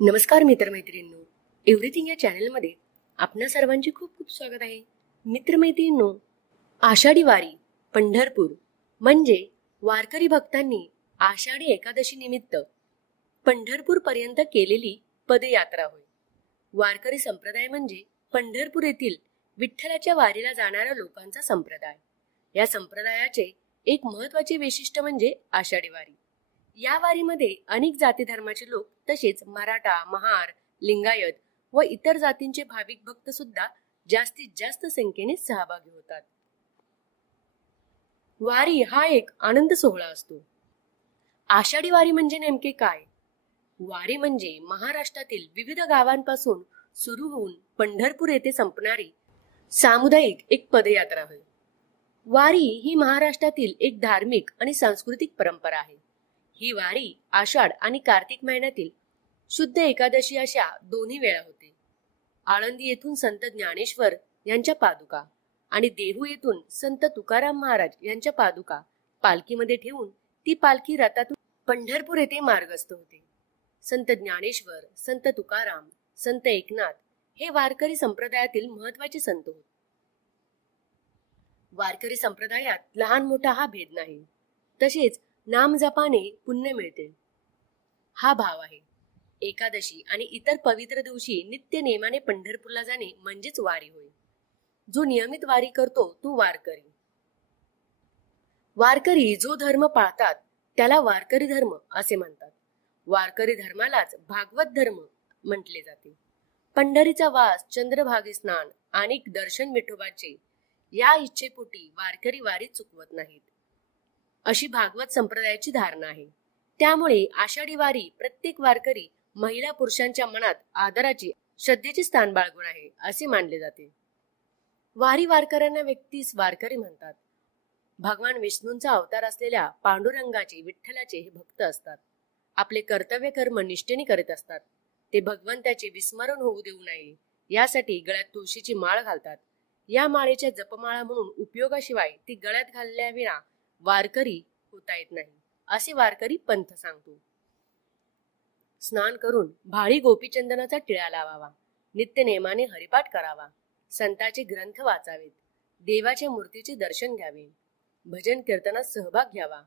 नमस्कार मित्रमैत्रिणींनो, एव्हरीथिंग या चॅनलमध्ये आपणा सर्वांचे खूप खूप स्वागत आहे. मित्रमैत्रिणींनो, आषाढी वारी पंढरपूर म्हणजे वारकरी भक्तांनी आषाढी एकादशी निमित्त पंढरपूर पर्यंत केलेली पदयात्रा होय. वारकरी संप्रदाय म्हणजे पंढरपूर येथील विठ्ठलाच्या वारीला जाणाऱ्या लोकांचा संप्रदाय. या संप्रदायाचे एक महत्वाचे वैशिष्ट्य म्हणजे आषाढी वारी. या वारीमध्ये अनेक जाती धर्माचे लोक तसेच मराठा, महार, लिंगायत व इतर जातींचे भाविक भक्त सुद्धा जास्तीत जास्त संख्येने सहभागी होतात. वारी हा एक आनंद सोहळा असतो. आषाढी वारी म्हणजे नेमके काय? वारी म्हणजे महाराष्ट्रातील विविध गावांपासून सुरू होऊन पंढरपूर येथे संपणारी सामुदायिक एक पदयात्रा होय. वारी ही महाराष्ट्रातील एक धार्मिक आणि सांस्कृतिक परंपरा आहे. ही वारी आषाढ आणि कार्तिक महिन्यातील शुद्ध एकादशी अशा दोन्ही वेळा होते. आळंदी येथून संत ज्ञानेश्वर यांच्या पादुका आणि देहू येथून संत तुकाराम महाराज यांच्या पादुका पालखीमध्ये ठेवून ती पालखी रथातून पंढरपूर येथे मार्गस्थ होते. संत ज्ञानेश्वर, संत तुकाराम, संत एकनाथ हे वारकरी संप्रदायातील महत्वाचे संत होते. वारकरी संप्रदायात लहान मोठा हा भेद नाही. तसेच नाम जपाने पुण्य मिळते हा भाव आहे. एकादशी आणि इतर पवित्र दिवशी नित्य नेमाने पंढरपूरला जाणे म्हणजेच वारी होय. जो नियमित वारी करतो तो वारकरी. वारकरी जो धर्म पाळतात त्याला वारकरी धर्म असे म्हणतात. वारकरी धर्मालाच भागवत धर्म म्हटले जाते. पंढरीचा वास, चंद्रभागे स्नान आणि दर्शन विठोबाचे या इच्छेपोटी वारकरी वारी चुकवत नाहीत अशी भागवत संप्रदायाची धारणा आहे. त्यामुळे आषाढी वारी प्रत्येक वारकरी महिला पुरुषांच्या मनात आदराची, श्रद्धेचे स्थान बाळगून आहे असे मानले जाते. वारी वारकऱ्यांना व्यक्तीस वारकरी म्हणतात. भगवान विष्णूंचा अवतार असलेल्या पांडुरंगाचे, विठ्ठलाचे हे भक्त असतात. आपले कर्तव्य कर्म निष्ठेने करीत असतात. ते भगवंताचे विस्मरण होऊ देऊ नये यासाठी गळ्यात तुळशीची माळ घालतात. या माळेच्या जपमाळा म्हणून उपयोगाशिवाय ती गळ्यात घालल्याविना वारकरी होता येत नाही असे वारकरी पंथ सांगतो. स्नान करून भाळी गोपीचंदनाचा टिळा लावावा. नित्य नेमाने हरिपाठ करावा. संतांचे ग्रंथ वाचावेत. देवाच्या मूर्तीचे दर्शन घ्यावे. भजन कीर्तनात सहभाग घ्यावा.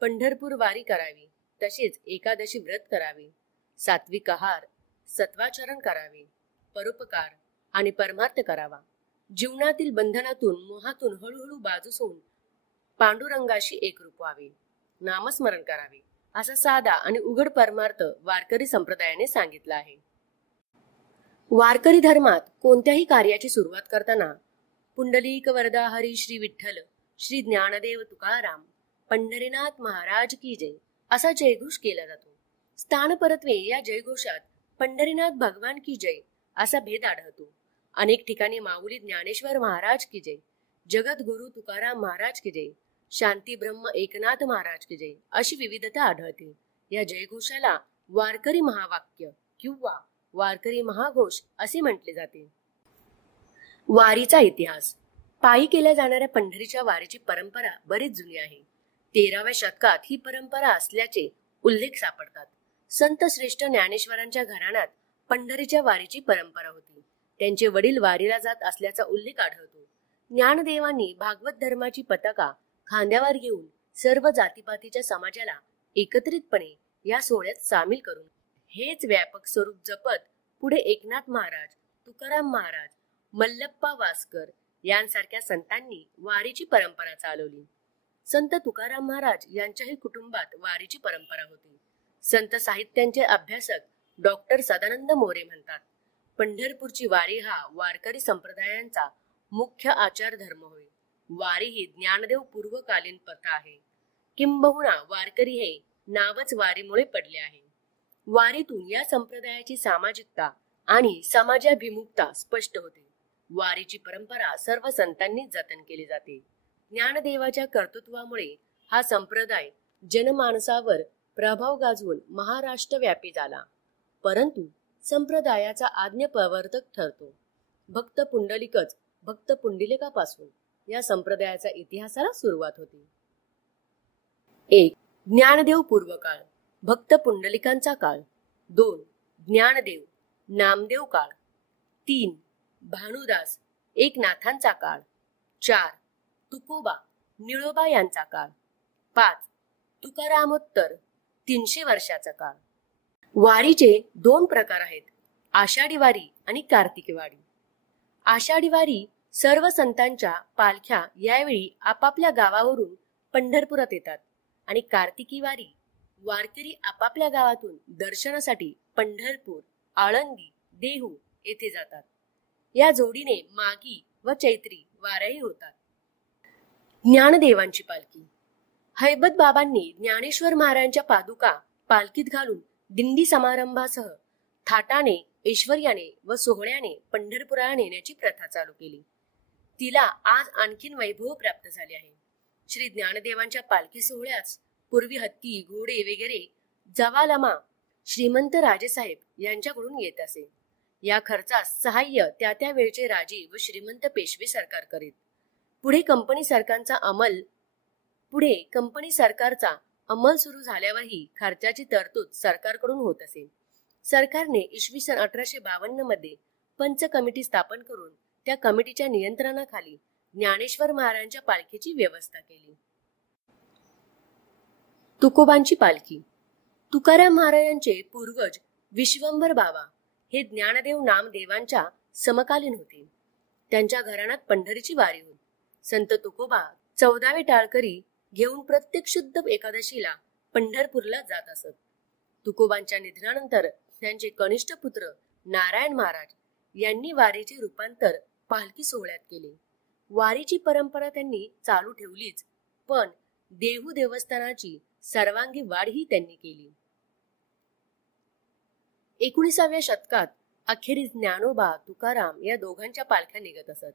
पंढरपूर वारी करावी. तसेच एकादशी व्रत करावे. सात्विक आहार, सत्वाचरण करावे. परोपकार आणि परमार्थ करावा. जीवनातील बंधनातून, मोहातून हळूहळू बाजूस होऊन पांडुरंगाशी एकरूप व्हावे. नामस्मरण करावे असा साधा आणि उघड परमार्थ वारकरी संप्रदायाने सांगितला आहे. वारकरी धर्मात कोणत्याही कार्याची सुरुवात करताना पुंडलिक वरदा हरी श्री विठ्ठल, श्री ज्ञानदेव तुकाराम, पंढरीनाथ महाराज की जय असा जयघोष केला जातो. स्थानपरत्वे या जयघोषात पंढरीनाथ भगवान की जय असा भेद आढळतो. अनेक ठिकाणी माऊली ज्ञानेश्वर महाराज की जय, जगद्गुरु तुकाराम महाराज की जय, शांती ब्रह्म एकनाथ महाराज की जय अशी विविधता आढळते. या जयघोषाला वारकरी महावाक्य किंवा वारकरी महाघोष असे म्हटले जाते. वारीचा इतिहास. पायी केल्या जाणाऱ्या पंढरीच्या वारीची परंपरा बरीच जुनी आहे. 13व्या शतकात ही परंपरा असल्याचे उल्लेख सापडतात. संत श्रेष्ठ ज्ञानेश्वरांच्या घराण्यात पंढरीच्या वारीची परंपरा होती. त्यांचे वडील वारीला जात असल्याचा उल्लेख आढळतो. ज्ञानदेवांनी भागवत धर्माची पताका खांद्यावर घेऊन सर्व जातीपातीच्या समाजाला एकत्रितपणे या सोहळ्यात सामील करून हेच व्यापक स्वरूप जपत पुढे एकनाथ महाराज, तुकाराम महाराज, मल्लप्पा वासकर यांसारख्या संतांनी वारीची परंपरा चालवली. संत तुकाराम महाराज यांच्याही कुटुंबात वारीची परंपरा होती. संत साहित्यांचे अभ्यासक डॉक्टर सदानंद मोरे म्हणतात, पंढरपूरची वारी हा वारकरी संप्रदायांचा मुख्य आचार धर्म होय. वारी ही ज्ञानदेव पूर्वकालीन प्रथा आहे. किंबहुना वारकरी हे नावच वारीमुळे पडले आहे. वारीतून या संप्रदायाची सामाजिकता आणि समाजाभिमुखता स्पष्ट होते. वारीची परंपरा सर्व संतांनी जतन केली जाते. ज्ञानदेवाच्या कर्तृत्वामुळे हा संप्रदाय जनमानसावर प्रभाव गाजवून महाराष्ट्रव्यापी झाला. परंतु संप्रदायाचा आज्ञाप्रवर्तक ठरतो भक्त पुंडलिकच. भक्त पुंडलिकापासून या संप्रदायाचा इतिहासाला सुरुवात होती. 1. ज्ञानदेव पूर्वकाळ, भक्त पुंडलिकांचा काळ. 2. ज्ञानदेव नामदेव काळ. 3 भानुदास एकनाथांचा काळ. 4 तुकोबा निळोबा यांचा काळ. 5 तुकारामोत्तर 300 वर्षाचा काळ. वारीचे 2 प्रकार आहेत, आषाढी वारी आणि कार्तिकी वारी. आषाढी वारी सर्व संतांच्या पालख्या यावेळी आपापल्या गावावरून पंढरपुरात येतात आणि कार्तिकी वारी वारकरी आपापल्या गावातून दर्शनासाठी पंढरपूर, आळंदी, देहू येथे जातात. या जोडीने माघी व चैत्री वाऱ्याही होतात. ज्ञानदेवांची पालखी. हैबत बाबांनी ज्ञानेश्वर महाराजांच्या पादुका पालखीत घालून दिंडी समारंभासह थाटाने, ऐश्वर्याने व सोहळ्याने पंढरपुराला नेण्याची प्रथा चालू केली. तिला आज आणखीन वैभव प्राप्त झाले आहे. श्री ज्ञानदेवांच्या पालखी सोहळ्यास पूर्वी हत्ती, घोडे वगैरे जवालमा श्रीमंत राजेसाहेब यांच्याकडून येत असे. या खर्चास सहाय्य त्या वेळचे राजे व श्रीमंत पेशवे सरकार करीत. पुढे कंपनी सरकारचा अंमल सुरू झाल्यावरही खर्चाची तरतूद सरकारकडून होत असे. सरकारने इसवी सन 1852 मध्ये पंच कमिटी स्थापन करून त्या कमिटीच्या नियंत्रणाखाली ज्ञानेश्वर महाराजांच्या पालखीची व्यवस्था केली. तुकोबांची पालखी. तुकाराम महाराजांचे पूर्वज विश्वंभर बाबा हे ज्ञानदेव नामदेवांच्या समकालीन होते. त्यांच्या घराण्यात पंढरीची वारी होती. संत तुकोबा 14वे टाळकरी घेऊन प्रत्येक शुद्ध एकादशीला पंढरपूरला जात असत. तुकोबांच्या निधनानंतर त्यांचे कनिष्ठ पुत्र नारायण महाराज यांनी वारीचे रूपांतर पालखी सोहळ्यात केले. वारीची परंपरा त्यांनी चालू ठेवलीच, पण देहू देवस्थानाची सर्वांगी वाढही त्यांनी केली. 19व्या शतकात अखेरीस ज्ञानोबा, तुकाराम या दोघांच्या पालख्या निघत असत.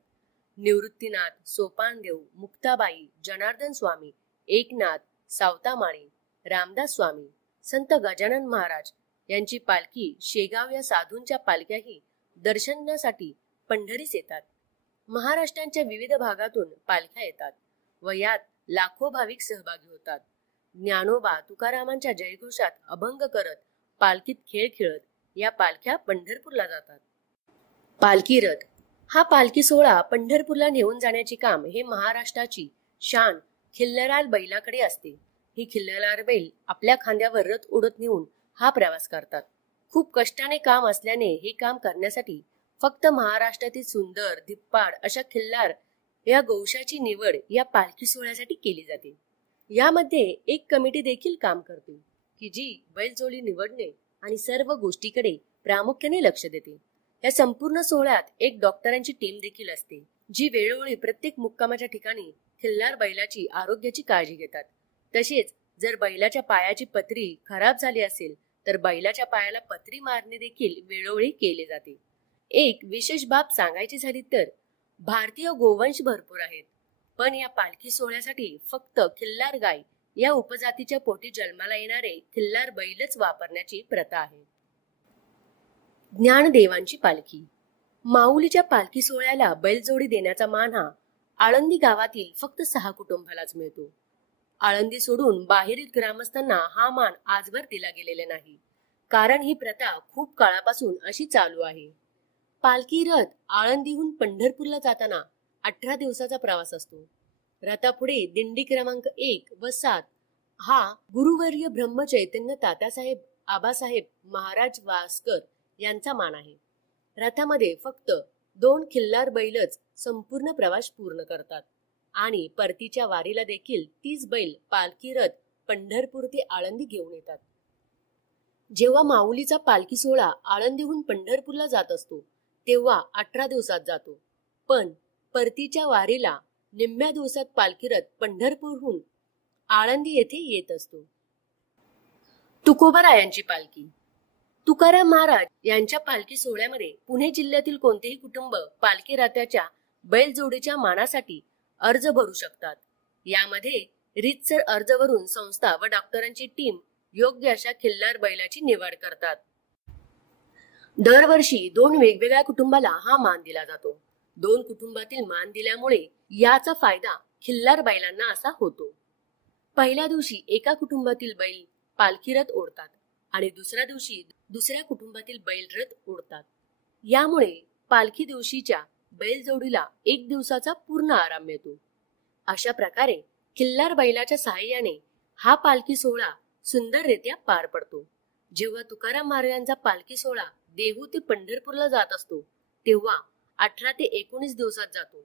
निवृत्तीनाथ, सोपानदेव, मुक्ताबाई, जनार्दन स्वामी, एकनाथ, सावतामाळी, रामदास स्वामी, संत गजानन महाराज यांची पालखी, शेगाव या साधूंच्या पालख्याही दर्शनासाठी पंढरीस येतात. महाराष्ट्राच्या विविध भागातून पालख्या येतात व यात लाखो भाविक सहभागी होतात. ज्ञानोबा तुकारामांच्या जयघोषात अभंग करत, पालखीत खेळ खेळत या पालख्या पंढरपूरला जातात. पालखी रथ. हा पालखी सोहळा पंढरपूरला नेऊन जाण्याचे काम हे महाराष्ट्राची शान खिल्लार बैलाकडे असते. ही खिल्लार बैल आपल्या खांद्यावर रथ ओढत नेऊन हा प्रवास करतात. खूप कष्टाने काम असल्याने हे काम करण्यासाठी फक्त महाराष्ट्रातील सुंदर, धिप्पाड अशा खिल्लार या गोवंशाची निवड या पालखी सोहळ्यासाठी केली जाते. यामध्ये एक कमिटी देखील काम करते की जी बैलजोडी निवडणे आणि सर्व गोष्टीकडे प्रामुख्याने लक्ष देते. या संपूर्ण सोहळ्यात एक डॉक्टरांची टीम देखील असते, जी वेळोवेळी प्रत्येक मुक्कामाच्या ठिकाणी खिल्लार बैलाची आरोग्याची काळजी घेतात. तसेच जर बैलाच्या पायाची पत्री खराब झाली असेल तर बैलाच्या पायाला पत्री मारणे देखील वेळोवेळी केले जाते. एक विशेष बाब सांगायची झाली तर भारतीय गोवंश भरपूर आहेत, पण या पालखी सोहळ्यासाठी फक्त खिल्लार गाय या उपजातीच्या पोटी जन्माला येणारे खिल्लार बैलच वापरण्याची प्रथा आहे. ज्ञानदेवांची पालखी. माऊलीच्या पालखी सोहळ्याला बैलजोडी देण्याचा मान हा आळंदी गावातील फक्त 6 कुटुंबालाच मिळतो. आळंदी सोडून बाहेरील ग्रामस्थांना हा मान आजवर दिला गेलेला नाही, कारण ही प्रथा खूप काळापासून अशी चालू आहे. पालखी रथ आळंदीहून पंढरपूरला जाताना 18 दिवसाचा प्रवास असतो. रथापुढे दिंडी क्रमांक 1 व 7 हा गुरुवर्य ब्रह्मचैतन्य तात्यासाहेब आबासाहेब महाराज वासकर यांचा मान आहे. रथामध्ये फक्त 2 खिल्लार बैलच संपूर्ण प्रवास पूर्ण करतात आणि परतीच्या वारीला देखील 30 बैल पालखी रथ पंढरपूर ते आळंदी घेऊन येतात. जेव्हा माऊलीचा पालखी सोहळा आळंदीहून पंढरपूरला जात असतो तेव्हा 18 दिवसात जातो, पण परतीच्या वारीला निम्म्या दिवसात पालखी रथ पंढरपूरहून आळंदी येथे येत असतो. तुकोबारायांची पालखी. तुकाराम महाराज यांच्या पालखी सोहळ्यामध्ये पुणे जिल्ह्यातील कोणतेही कुटुंब पालखी रथाच्या बैलजोडीच्या मानासाठी अर्ज भरू शकतात. यामध्ये रीतसर अर्ज भरून संस्था व डॉक्टरांची टीम योग्य अशा खिल्लार बैलाची निवड करतात. दरवर्षी 2 वेगवेगळ्या कुटुंबाला हा मान दिला जातो. 2 कुटुंबातील मान दिल्यामुळे याचा फायदा खिल्लार बैलांना असा होतो. पहिल्या दिवशी एका कुटुंबातील बैल पालखी रथ ओढतात आणि दुसऱ्या दिवशी दुसऱ्या कुटुंबातील बैलरथ ओढतात. यामुळे पालखी दिवशीच्या बैलजोडीला एक दिवसाचा पूर्ण आराम मिळतो. अशा प्रकारे खिल्लार बैलाच्या सहाय्याने हा पालखी सोहळा सुंदररित्या पार पडतो. जेव्हा तुकाराम महाराजांचा पालखी सोहळा देहू ते पंढरपूरला जात असतो तेव्हा 18 ते 19 दिवसात जातो.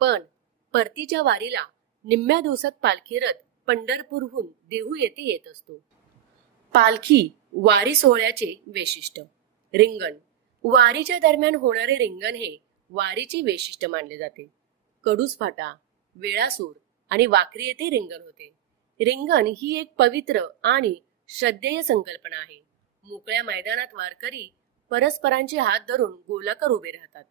पण परतीच्या वारीला निम्म्या दिवसात पालखी रथ पंढरपूरहून देहू येथे येत असतो. पालखी वारी सोहळ्याचे वैशिष्ट्य. रिंगण. वारीच्या दरम्यान होणारे रिंगण हे वारीचे वैशिष्ट्य मानले जाते. कडूस फाटा, वेळासूर आणि वाखरी येथे रिंगण होते. रिंगण ही एक पवित्र आणि श्रद्धेय संकल्पना आहे. मोकळ्या मैदानात वारकरी परस्परांचे हात धरून गोलाकार उभे राहतात.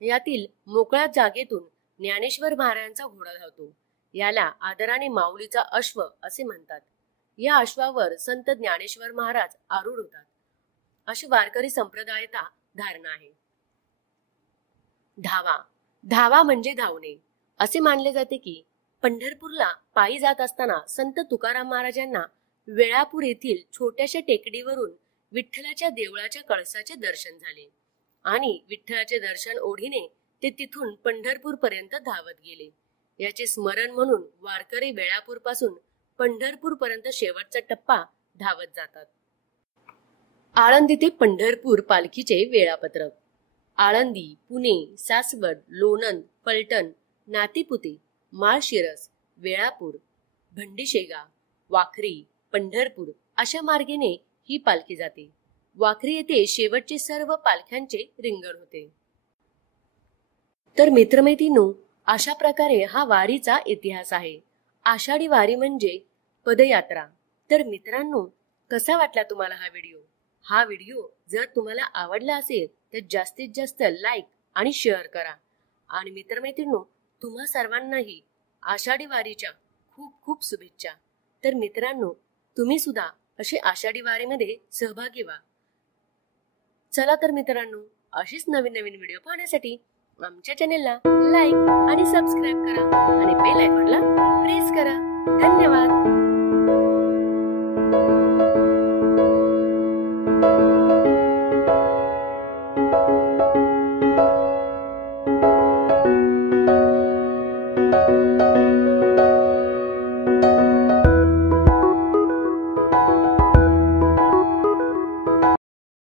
यातील मोकळ्या जागेतून ज्ञानेश्वर महाराजांचा घोडा धावतो. याला आदराने माऊलीचा अश्व असे म्हणतात. या अश्वावर संत ज्ञानेश्वर महाराज आरूढ होतात अशी वारकरी संप्रदायता धारणा आहे. धावा. धावा म्हणजे धावणे. असे मानले जाते की पंढरपूरला पायी जात असताना संत तुकाराम महाराजांना वेळापूर येथील छोट्याशा टेकडीवरून विठ्ठलाच्या देवळाच्या कळसाचे दर्शन झाले आणि विठ्ठलाचे दर्शन ओढीने ते तिथून पंढरपूर पर्यंत धावत गेले. याचे स्मरण म्हणून वारकरी वेळापूर पासून पंढरपूर पर्यंत शेवटचा टप्पा धावत जातात. आळंदी ते पंढरपूर पालखीचे वेळापत्रक. आळंदी, पुणे, सासवड, लोणंद, फलटण, नातीपुते, माळशिरस, वेळापूर, भंडीशेगाव, वाखरी, पंढरपूर अशा मार्गेने ही पालखी जाते. वाखरी येथे शेवटचे सर्व पालख्यांचे रिंगण होते. तर मित्रमैत्रिणींनो, अशा प्रकारे हा वारीचा इतिहास आहे. आषाढी वारी म्हणजे पदयात्रा. तर मित्रांनो, कसा वाटला तुम्हाला हा व्हिडिओ? हा व्हिडिओ जर तुम्हाला आवडला असेल तर जास्तीत जास्त लाईक आणि शेअर करा. आणि मित्रमैत्रिणींनो, तुम्हा सर्वांनाही आषाढी वारीच्या खूप खूप शुभेच्छा. तर मित्रांनो, तुम्ही सुद्धा असे आषाढी वारीमध्ये सहभागी व्हा. चला तर मित्रांनो, अशीच नवीन नवीन व्हिडिओ पाहण्यासाठी आमच्या चॅनेलला लाईक आणि सबस्क्राईब करा आणि बेल आयकॉनला प्रेस करा. धन्यवाद.